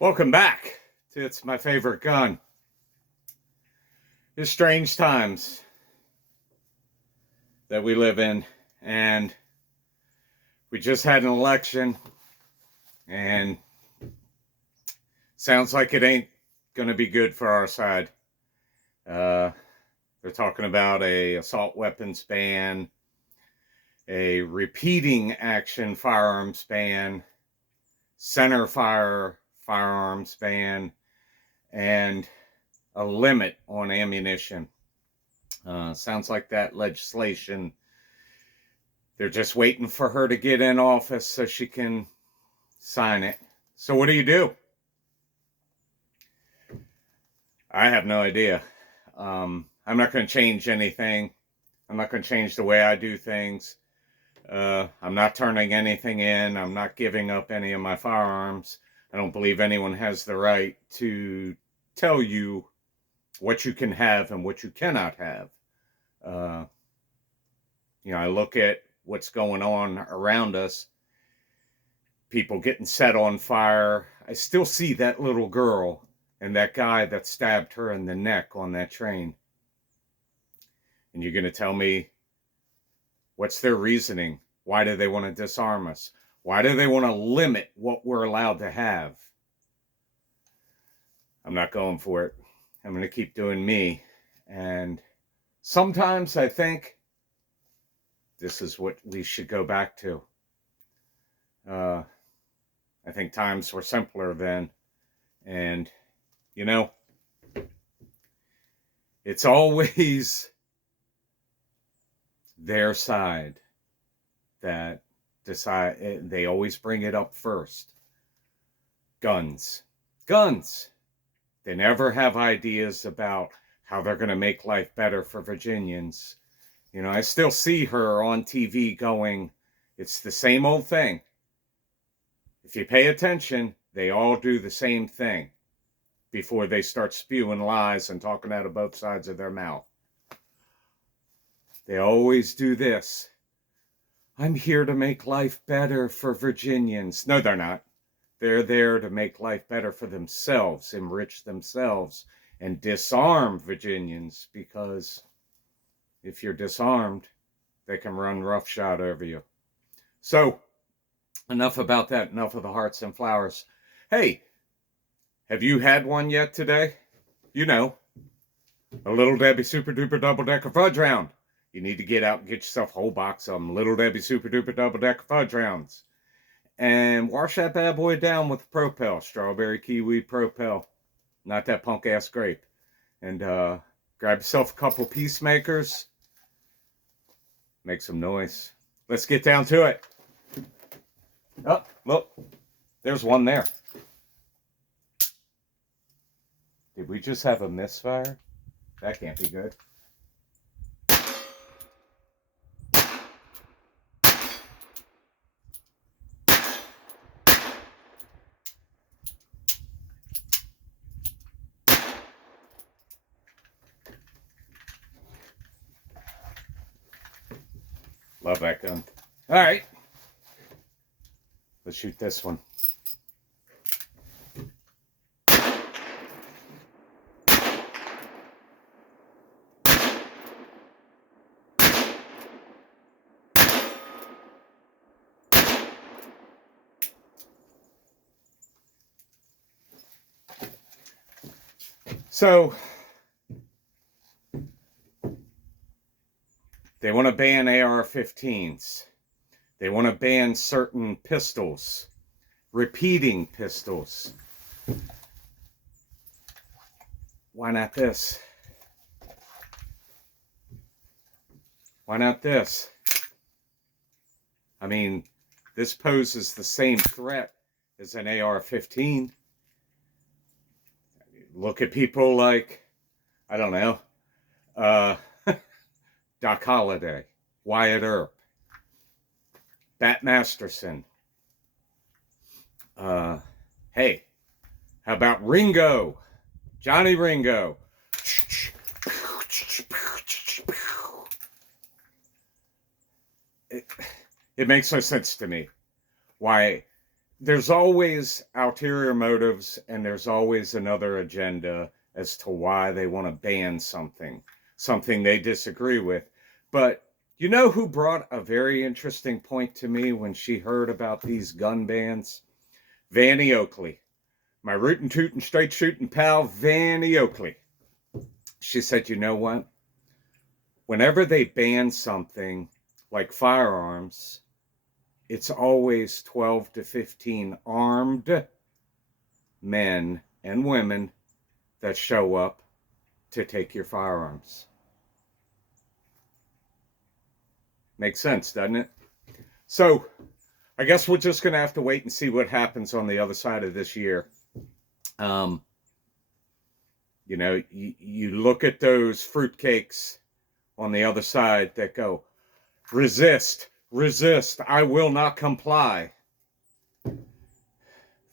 Welcome back to It's My Favorite Gun. It's strange times that we live in, and we just had an election, and sounds like it ain't going to be good for our side. They're talking about a assault weapons ban, a repeating action firearms ban, center fire firearms ban, and a limit on ammunition. Sounds like that legislation, they're just waiting for her to get in office so she can sign it. So what do? I have no idea. I'm not going to change anything. I'm not going to change the way I do things. I'm not turning anything in. I'm not giving up any of my firearms. I don't believe anyone has the right to tell you what you can have and what you cannot have. I look at what's going on around us. People getting set on fire. I still see that little girl and that guy that stabbed her in the neck on that train. And you're going to tell me, what's their reasoning? Why do they want to disarm us? Why do they want to limit what we're allowed to have? I'm not going for it. I'm going to keep doing me. And sometimes I think this is what we should go back to. I think times were simpler then. And, it's always their side that decide. They always bring it up first. Guns. They never have ideas about how they're going to make life better for Virginians. I still see her on TV going, it's the same old thing. If you pay attention, they all do the same thing before they start spewing lies and talking out of both sides of their mouth. They always do this. I'm here to make life better for Virginians. No, they're not. They're there to make life better for themselves, enrich themselves, and disarm Virginians, because if you're disarmed, they can run roughshod over you. So, enough about that. Enough of the hearts and flowers. Hey, have you had one yet today? A Little Debbie Super Duper Double Decker Fudge Round. You need to get out and get yourself a whole box of them. Little Debbie Super Duper Double Decker Fudge Rounds. And wash that bad boy down with Propel. Strawberry Kiwi Propel. Not that punk ass grape. And grab yourself a couple Peacemakers. Make some noise. Let's get down to it. Oh, look. There's one there. Did we just have a misfire? That can't be good. Love that gun. All right. Let's shoot this one. So, they want to ban AR-15s. They want to ban certain pistols, repeating pistols. Why not this? Why not this? I mean, this poses the same threat as an AR-15. Look at people like, I don't know, Doc Holliday, Wyatt Earp, Bat Masterson. Hey, how about Ringo? Johnny Ringo. It makes no sense to me why there's always ulterior motives and there's always another agenda as to why they want to ban something they disagree with. But you know who brought a very interesting point to me when she heard about these gun bans? Vannie Oakley. My rootin' tootin' straight shooting pal, Vannie Oakley. She said, you know what? Whenever they ban something like firearms, it's always 12 to 15 armed men and women that show up to take your firearms. Makes sense, doesn't it? So I guess we're just going to have to wait and see what happens on the other side of this year. You know, you look at those fruitcakes on the other side that go, resist, resist, I will not comply.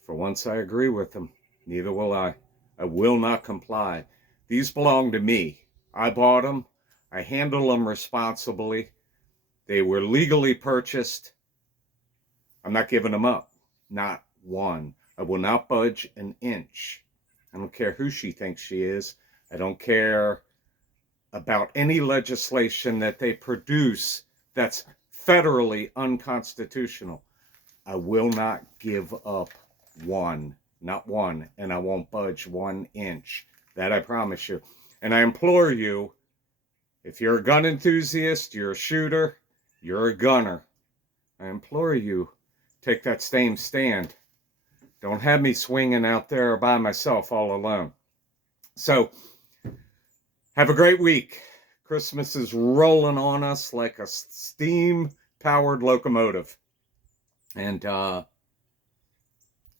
For once, I agree with them. Neither will I. I will not comply. These belong to me. I bought them. I handle them responsibly. They were legally purchased. I'm not giving them up. Not one. I will not budge an inch. I don't care who she thinks she is. I don't care about any legislation that they produce that's federally unconstitutional. I will not give up one, not one, and I won't budge 1 inch. That I promise you. And I implore you, if you're a gun enthusiast, you're a shooter, you're a gunner, I implore you, take that same stand. Don't have me swinging out there by myself all alone. So, have a great week. Christmas is rolling on us like a steam-powered locomotive. And grab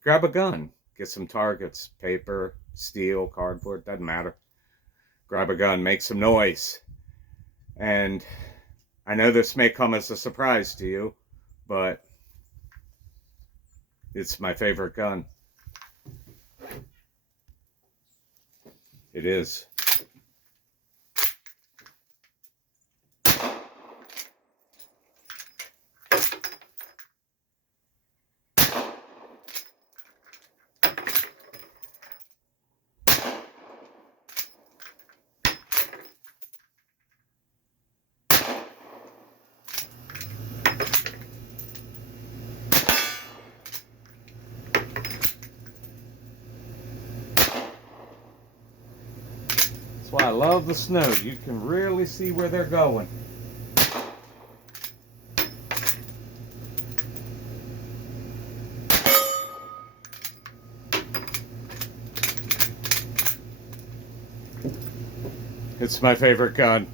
a gun. Get some targets. Paper, steel, cardboard, doesn't matter. Grab a gun. Make some noise. And I know this may come as a surprise to you, but it's my favorite gun. It is. That's why I love the snow. You can really see where they're going. It's my favorite gun.